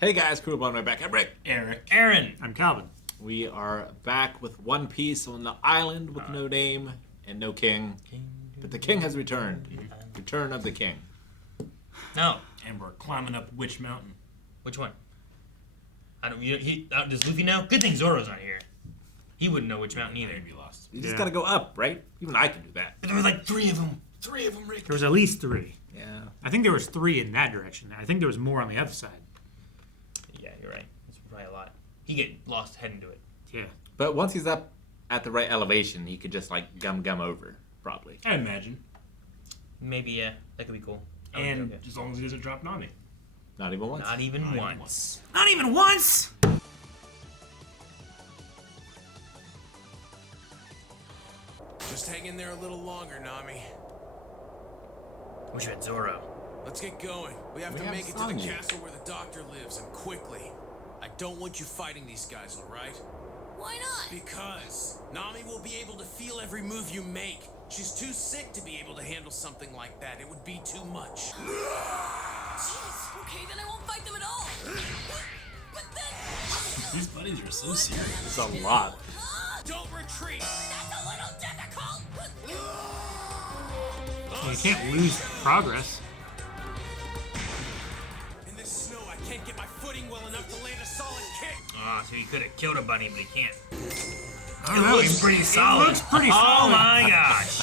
Hey guys, Karoo on my back. I'm Rick. Eric. Aaron. I'm Calvin. We are back with One Piece on the island with no name and no king. But the king has returned. Return of the king. No. And we're climbing up Witch Mountain. Which one? I don't. Does Luffy know? Good thing Zoro's not here. He wouldn't know which mountain either. He'd be lost. You just gotta go up, right? Even I can do that. But there was like three of them. Three of them, Rick. There was at least three. Yeah. I think there was three in that direction. I think there was more on the other side. Yeah, you're right. That's probably a lot. He get lost heading to it. Yeah. But once he's up at the right elevation, he could just like gum over, probably. I imagine. Maybe, yeah. That could be cool. And as long as he doesn't drop Nami. Not even once. Not even once. Not even once! Just hang in there a little longer, Nami. Wish you had Zoro. Let's get going. We have to make it to the castle where the doctor lives, and quickly. I don't want you fighting these guys, alright? Why not? Because Nami will be able to feel every move you make. She's too sick to be able to handle something like that. It would be too much. Jeez, okay, then I won't fight them at all. But then... These buddies are so serious. It's a lot. Don't retreat! That's a little difficult! You can't lose progress. In this snow, I can't get my footing well enough to land a solid kick. Oh, so he could have killed a bunny, but he can't. I don't know. It looks pretty solid. It looks pretty solid. Oh my gosh.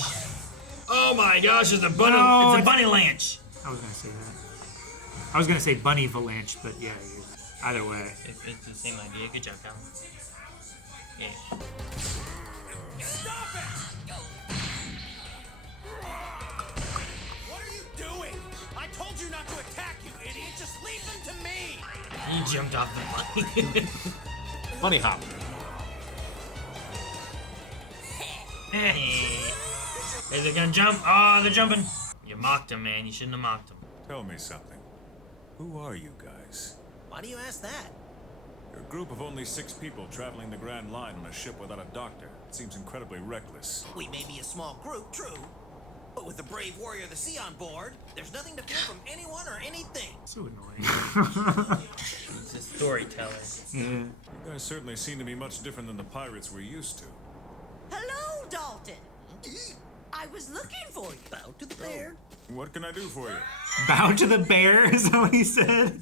Oh my gosh, it's a bunny. No, it's a bunny lanch. I was going to say that. I was going to say bunny avalanche, but yeah, either way. It's the same idea. Good job, Calvin. Yeah. Stop it! What are you doing? I told you not to attack, you idiot. Just leave them to me. He jumped off the bunny. Bunny hop. Is it gonna jump? Oh, they're jumping. You mocked him, man. You shouldn't have mocked him. Tell me something. Who are you guys? Why do you ask that? You're a group of only 6 people traveling the Grand Line on a ship without a doctor. It seems incredibly reckless. We may be a small group, true. But with the brave warrior of the sea on board, there's nothing to fear from anyone or anything. So annoying. It's a storyteller. Yeah. You guys certainly seem to be much different than the pirates we're used to. Hello, Dalton. I was looking for you. Bow to the bear. What can I do for you? Bow to the bear, is that what he said?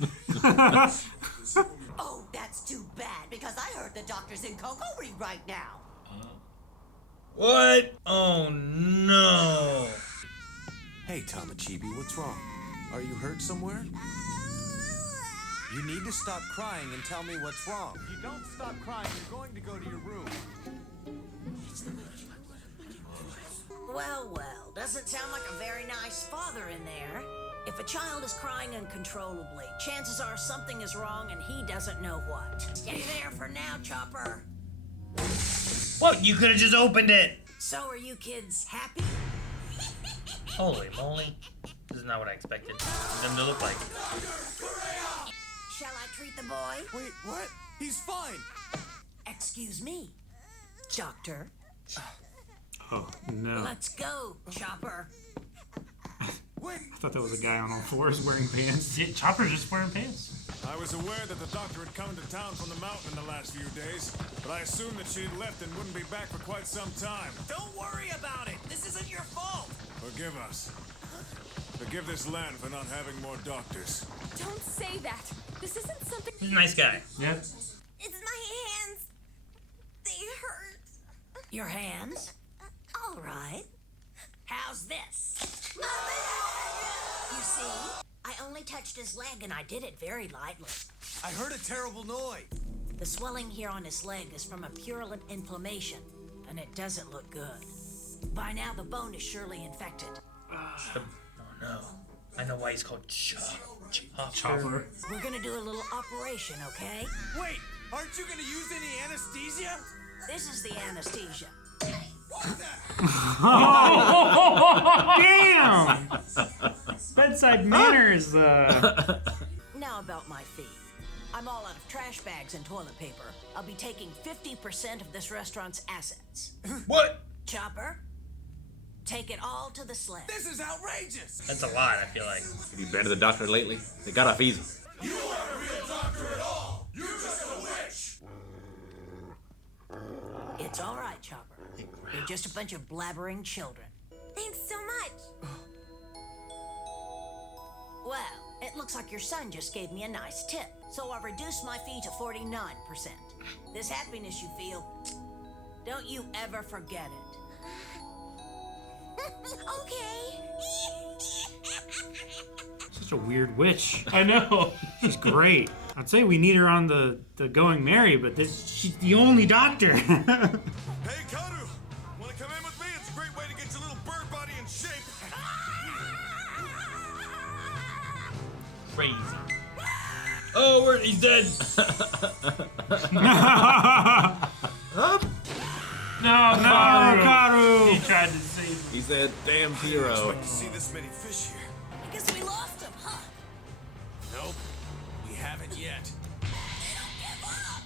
Oh, that's too bad, because I heard the doctor's in Cocoa Reed right now. What? Oh no. Hey, Tamachibi, what's wrong? Are you hurt somewhere? You need to stop crying and tell me what's wrong. If you don't stop crying, you're going to go to your room. Well, well, doesn't sound like a very nice father in there. If a child is crying uncontrollably, chances are something is wrong and he doesn't know what. Stay there for now, Chopper. What? You could have just opened it. So are you kids happy? Holy moly. This is not what I expected them to look like. Shall I treat the boy? Wait, what? He's fine. Excuse me, Doctor. Oh, no. Let's go, Chopper. Wait. I thought that was a guy on all fours wearing pants. Yeah, Chopper's just wearing pants. I was aware that the doctor had come into town from the mountain in the last few days, but I assumed that she had left and wouldn't be back for quite some time. Don't worry about it. This isn't your fault. Forgive us. Forgive this land for not having more doctors. Don't say that. This isn't something. He's a nice guy. Yep. It's my hands. They hurt. Your hands? All right. How's this? You see, I only touched his leg and I did it very lightly. I heard a terrible noise. The swelling here on his leg is from a purulent inflammation, and it doesn't look good. By now, the bone is surely infected. Oh no. I know why he's called Chopper. Chopper. We're gonna do a little operation, okay? Wait, aren't you gonna use any anesthesia? This is the anesthesia. Damn! Bedside manners. Now about my fee. I'm all out of trash bags and toilet paper. I'll be taking 50% of this restaurant's assets. What? Chopper, take it all to the sled. This is outrageous. That's a lot, I feel like. Have you been to the doctor lately? They got off easy. You are a real doctor, It's all right, Chopper. You're just a bunch of blabbering children. Thanks so much. Well, it looks like your son just gave me a nice tip, so I've reduced my fee to 49%. This happiness you feel, don't you ever forget it. Okay. Such a weird witch. I know. She's great. I'd say we need her on the Going Merry, but she's the only doctor. Hey, Karoo! Want to come in with me? It's a great way to get your little bird body in shape. Crazy. Oh, he's dead. No, Karoo. He tried to save him. He's a damn hero. To see this many fish here. I guess we lost him, huh? Nope, we haven't yet.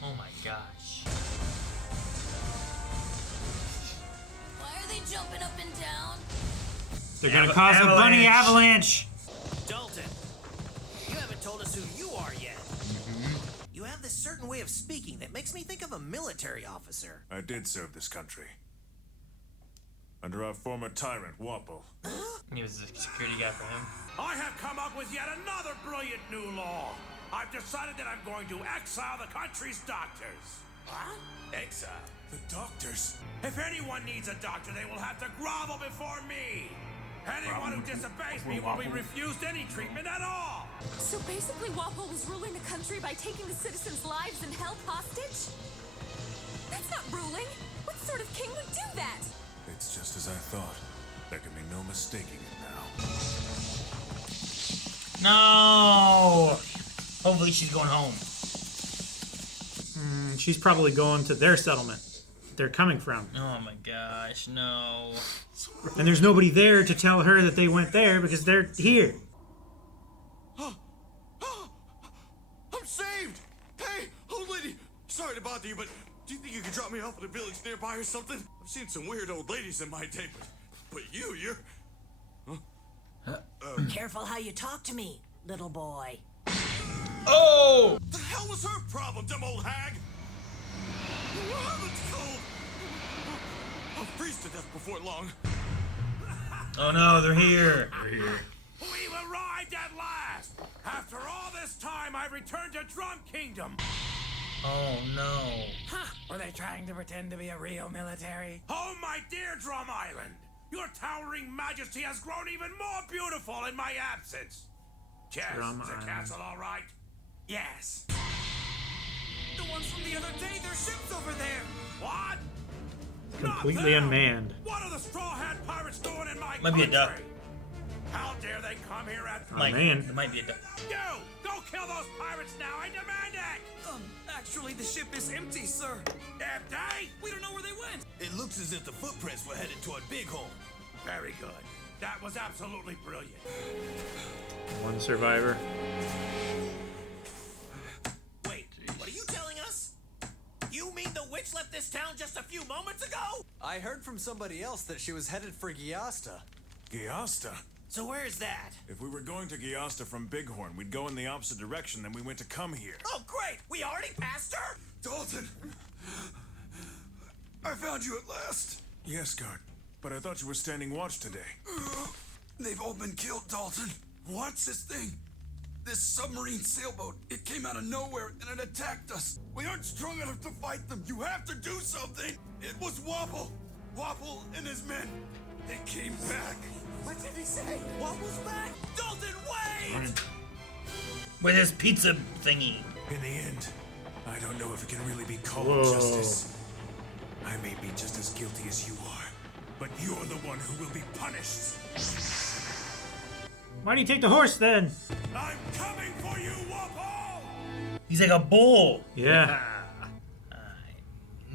Oh my gosh. Why are they jumping up and down? They're gonna cause a bunny avalanche. Dalton, you haven't told us who you are yet. You have this certain way of speaking that makes me think of a military officer. I did serve this country. Under our former tyrant, Wapol. He was the security guy for him. I have come up with yet another brilliant new law. I've decided that I'm going to exile the country's doctors. What? Exile? The doctors? If anyone needs a doctor, they will have to grovel before me. Anyone who disobeys me will be refused any treatment at all. So basically, Wapol was ruling the country by taking the citizens' lives and health hostage? That's not ruling. What sort of king would do that? It's just as I thought. There can be no mistaking it now. No. Hopefully she's going home. She's probably going to their settlement. They're coming from. Oh my gosh, no. And there's nobody there to tell her that they went there because they're here. I'm saved! Hey, old lady! Sorry to bother you, but do you think you could drop me off at a village nearby or something? I've seen some weird old ladies in my day, but you're... Careful how you talk to me, little boy. Oh! The hell was her problem, dumb old hag? It's cold. I'll freeze to death before long. Oh no, they're here. We've arrived at last. After all this time, I've returned to Drum Kingdom. Oh no. Huh? Were they trying to pretend to be a real military? Oh, my dear Drum Island. Your towering majesty has grown even more beautiful in my absence. Yes, Drum is the Island. castle all right? Yes. The ones from the other day, their ship's over there. What? Completely Not them. unmanned. What are the Straw Hat Pirates doing in my Might be a country? duck. How dare they come here at man. It might be a duck. You! Go kill those pirates now! I demand it! Actually, the ship is empty, sir. Empty? We don't know where they went. It looks as if the footprints were headed toward Bighorn. Very good. That was absolutely brilliant. One survivor. Wait, what are you telling us? You mean the witch left this town just a few moments ago? I heard from somebody else that she was headed for Gyasta. Gyasta? So where is that? If we were going to Gyasta from Bighorn, we'd go in the opposite direction than we went to come here. Oh, great! We already passed her? Dalton! I found you at last. Yes, Guard. But I thought you were standing watch today. They've all been killed, Dalton. What's this thing? This submarine sailboat. It came out of nowhere and it attacked us. We aren't strong enough to fight them. You have to do something. It was Wapol. Wapol and his men. They came back. What did he say? Wapple's back? Dalton, wait! With his pizza thingy. In the end, I don't know if it can really be called Whoa. justice. I may be just as guilty as you are, but you're the one who will be punished. Why do you take the horse then? I'm coming for you, Wapol! He's like a bull. Yeah. I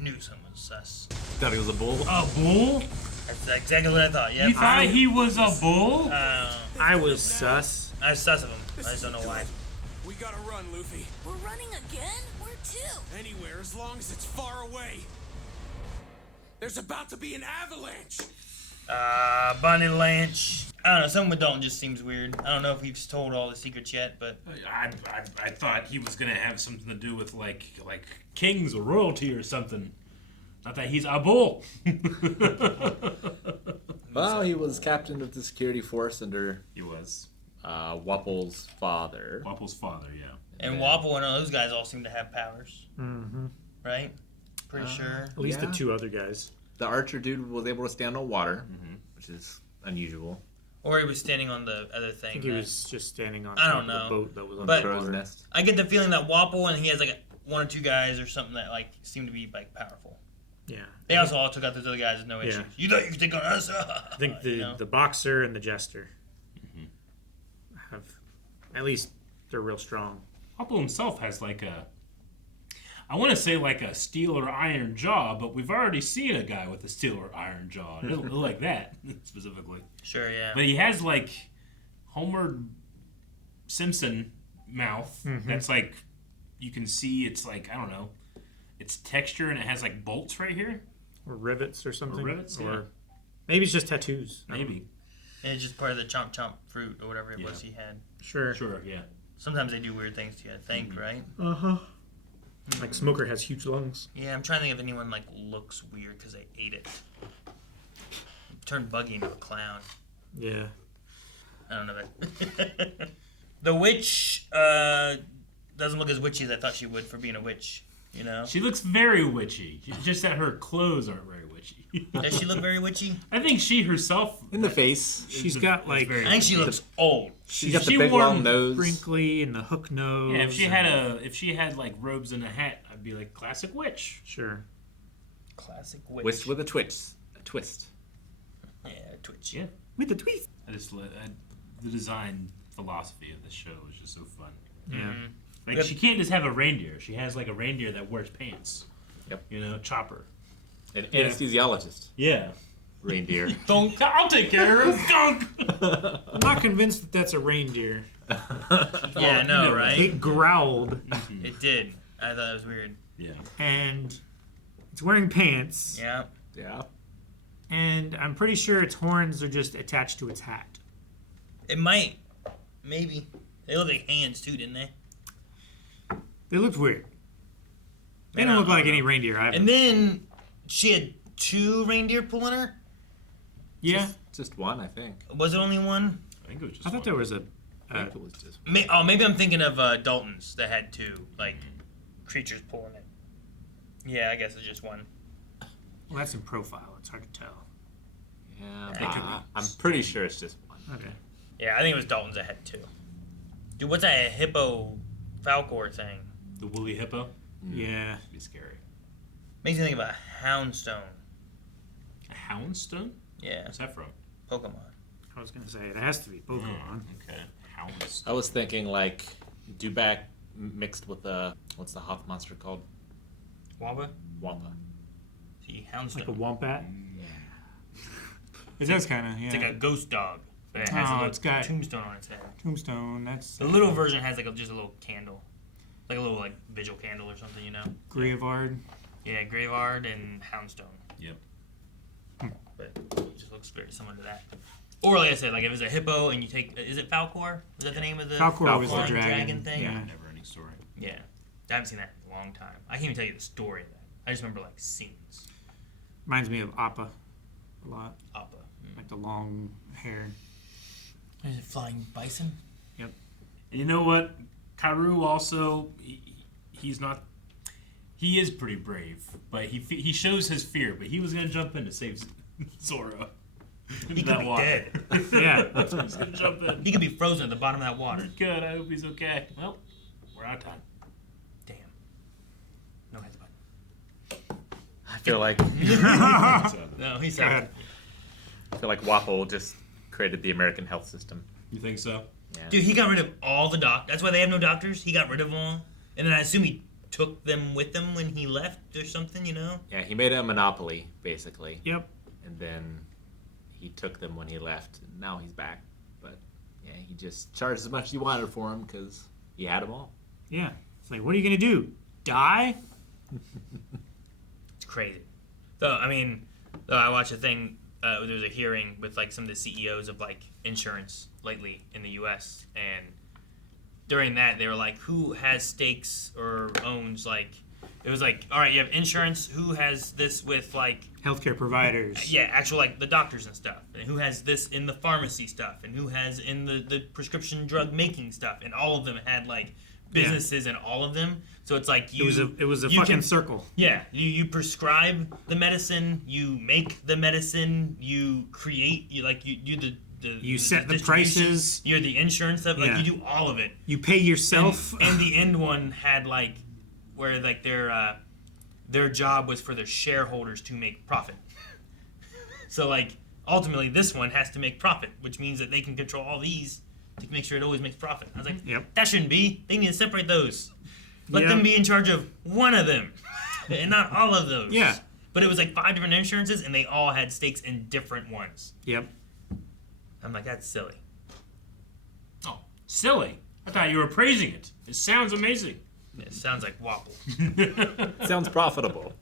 knew someone was sus. Thought he was a bull. A bull? That's exactly what I thought. Yep. You thought he was a bull? I I was sus. was sus of him. I just don't know why. We gotta run, Luffy. We're running again? Where to? Anywhere, as long as it's far away. There's about to be an avalanche. Bunny Lanch. I don't know. Something with Dalton just seems weird. I don't know if we've told all the secrets yet, but I thought he was gonna have something to do with like kings or royalty or something. Not that he's a bull. Well, he was captain of the security force under. He was. Wapol's father. Wapol's father, yeah. And Wapol and all those guys all seem to have powers. Mm-hmm. Right? Pretty sure. At least the two other guys. The archer dude was able to stand on water, which is unusual. Or he was standing on the other thing. I think he was just standing on I top don't of know. the boat that was on But the crow's water. nest. I get the feeling that Wapol and he has like one or two guys or something that like seem to be like powerful. Yeah. They also all took out those other guys with no Yeah. issues. You thought you could take on us? I think the You know? the boxer and the jester have, at least they're real strong. Wapol himself has like a, I want to say like a steel or iron jaw, but we've already seen a guy with a steel or iron jaw. It doesn't look like that specifically. Sure, yeah. But he has like Homer Simpson mouth. That's like, you can see it's like, I don't know, it's texture and it has like bolts right here. Or rivets or something. Or rivets, yeah. Or maybe it's just tattoos. Maybe. And it's just part of the chomp chomp fruit or whatever it was he had. Sure. Sure, yeah. Sometimes they do weird things to you, I think, right? Uh-huh. Like Smoker has huge lungs. Yeah, I'm trying to think if anyone like looks weird because they ate it. Turned Buggy into a clown. Yeah. I don't know that. The witch doesn't look as witchy as I thought she would for being a witch. You know. She looks very witchy. Just that her clothes aren't very witchy. Does she look very witchy? I think she herself in the face. She's got like. I think she looks old. She's got the big long nose, wrinkly, and the hook nose. Yeah, if she had like robes and a hat, I'd be like classic witch. Sure. Classic witch. Twist with a twist. A twist. Yeah, twitch. Yeah. With the twist. The design philosophy of this show is just so fun. Yeah. Like she can't just have a reindeer. She has like a reindeer that wears pants. Yep. You know, Chopper. An anesthesiologist. Yeah. Reindeer. Don't. I'll take care of Gunk. I'm not convinced that that's a reindeer. Yeah, I know, right? It growled. It did. I thought it was weird. Yeah. And it's wearing pants. Yeah. Yeah. And I'm pretty sure its horns are just attached to its hat. It might. Maybe. They look like hands too, didn't they? They looked weird. They don't look like any reindeer I've And then she had two reindeer pulling her? Yeah. Just one, I think. Was it only one? I think it was just I thought there was a. I think it was just Maybe I'm thinking of Dalton's that had two, like, creatures pulling it. Yeah, I guess it's just one. Well, that's in profile. It's hard to tell. Yeah, It but could be. I'm pretty sure it's just one. Okay. Yeah, I think it was Dalton's that had two. Dude, what's that hippo Falcor thing? The woolly hippo. Yeah. It'd be scary. Makes me think about Houndstone. A houndstone? Yeah. What's that from? Pokemon. I was gonna say it has to be Pokemon. Okay. Houndstone. I was thinking like Dewback mixed with what's the Hoth monster called? Wamba? Wampa. See, Houndstone. Like a wombat. It does kind of, yeah. It's like a ghost dog. But it has a little it's got tombstone on its head. Tombstone. That's The little version has like just a little candle. Like a little like vigil candle or something, you know? Graveyard. Yeah, Graveyard and Houndstone. Yep. But it just looks very similar to that. Or like I said, like if it's a hippo and you take, is it Falcor? Is that the name of the Falcor was the flying dragon. thing? Yeah. Never ending story. Yeah. I haven't seen that in a long time. I can't even tell you the story of that. I just remember like scenes. Reminds me of Appa a lot. Appa. Like the long hair. Is it flying bison? Yep. And you know what? Karoo also, he's not. He is pretty brave, but he shows his fear. But he was gonna jump in to save Zoro. He could be dead. Yeah. He's gonna jump in. He could be frozen at the bottom of that water. Good. I hope he's okay. Well, we're out of time. Damn. No hands button. I feel like No, he said. I feel like Wapol just created the American health system. You think so? Yeah. Dude, he got rid of all the doctors. That's why they have no doctors. He got rid of them all. And then I assume he took them with him when he left or something, you know? Yeah, he made a monopoly, basically. Yep. And then he took them when he left. And now he's back. But, yeah, he just charged as much as he wanted for them because he had them all. Yeah. It's like, what are you gonna do? Die? It's crazy. So, I mean, I watched a thing, there was a hearing with, like, some of the CEOs of, like, insurance lately in the U.S., and during that, they were like, who has stakes or owns, like, it was like, all right, you have insurance. Who has this with like Healthcare providers. Yeah, actual like the doctors and stuff, and who has this in the pharmacy stuff, and who has in the prescription drug making stuff, and all of them had like businesses in all of them. So it's like you. It was a fucking circle. Yeah, you prescribe the medicine, you make the medicine, you create, you set the prices. You're the insurance stuff. Like you do all of it. You pay yourself. And the end one had like where like their job was for their shareholders to make profit. So like ultimately this one has to make profit, which means that they can control all these to make sure it always makes profit. I was like, that shouldn't be. They need to separate those. Let them be in charge of one of them and not all of those. Yeah. But it was like 5 different insurances and they all had stakes in different ones. Yep. I'm like, that's silly. Oh, silly? I thought you were praising it. It sounds amazing. It sounds like Wapol. Sounds profitable.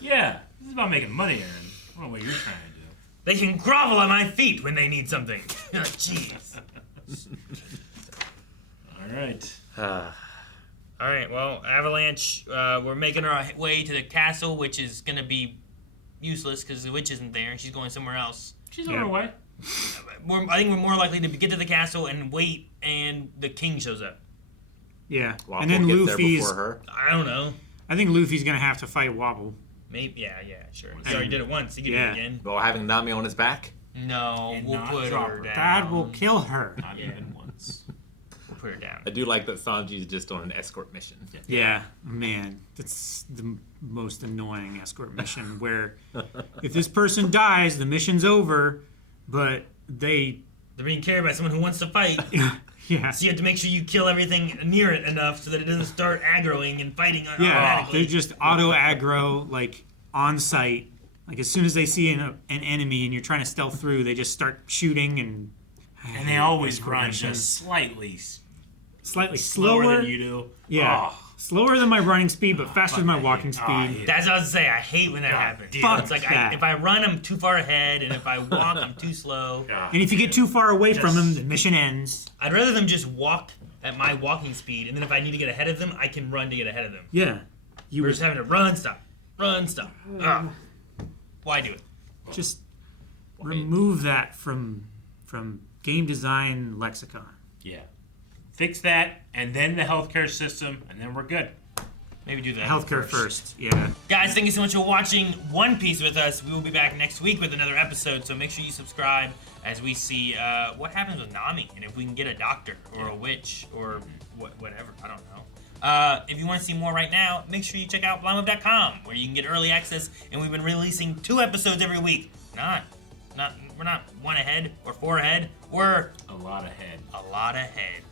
Yeah, this is about making money, Aaron. I don't know what you're trying to do. They can grovel at my feet when they need something. Jeez. All right. All right, well, Avalanche, we're making our way to the castle, which is going to be useless because the witch isn't there and she's going somewhere else. She's on her way. I think we're more likely to get to the castle and wait and the king shows up. Yeah. Wapol and then gets there Luffy's. before her. I don't know. I think Luffy's going to have to fight Wapol. Maybe, yeah, sure. He already did it once. He can do it again. Well, having Nami on his back? No, we'll put her down. That will kill her. Not even once. We'll put her down. I do like that Sanji's just on an escort mission. Yeah, man, that's the most annoying escort mission where if this person dies, the mission's over, but they're being carried by someone who wants to fight. Yeah. So you have to make sure you kill everything near it enough so that it doesn't start aggroing and fighting Yeah, automatically. they're just auto aggro, like on site. Like as soon as they see an enemy and you're trying to stealth through, they just start shooting and. And they always run just slightly slower than you do. Yeah. Oh. Slower than my running speed, but faster than my walking speed. That's what I was to say. I hate when that happens. Fuck It's like that. if I run, I'm too far ahead, and if I walk, I'm too slow. And if you get too far away from them, the mission ends. I'd rather them just walk at my walking speed, and then if I need to get ahead of them, I can run to get ahead of them. Yeah. We're just having to run, stop. Ugh. Why do it? Just remove that from game design lexicon. Yeah. Fix that, and then the healthcare system, and then we're good. Maybe do that. Healthcare first. Yeah. Guys, thank you so much for watching One Piece with us. We will be back next week with another episode, so make sure you subscribe as we see what happens with Nami, and if we can get a doctor or a witch or whatever. I don't know. If you want to see more right now, make sure you check out blindweb.com, where you can get early access, and we've been releasing 2 episodes every week. We're not 1 ahead or 4 ahead. We're a lot ahead. A lot ahead.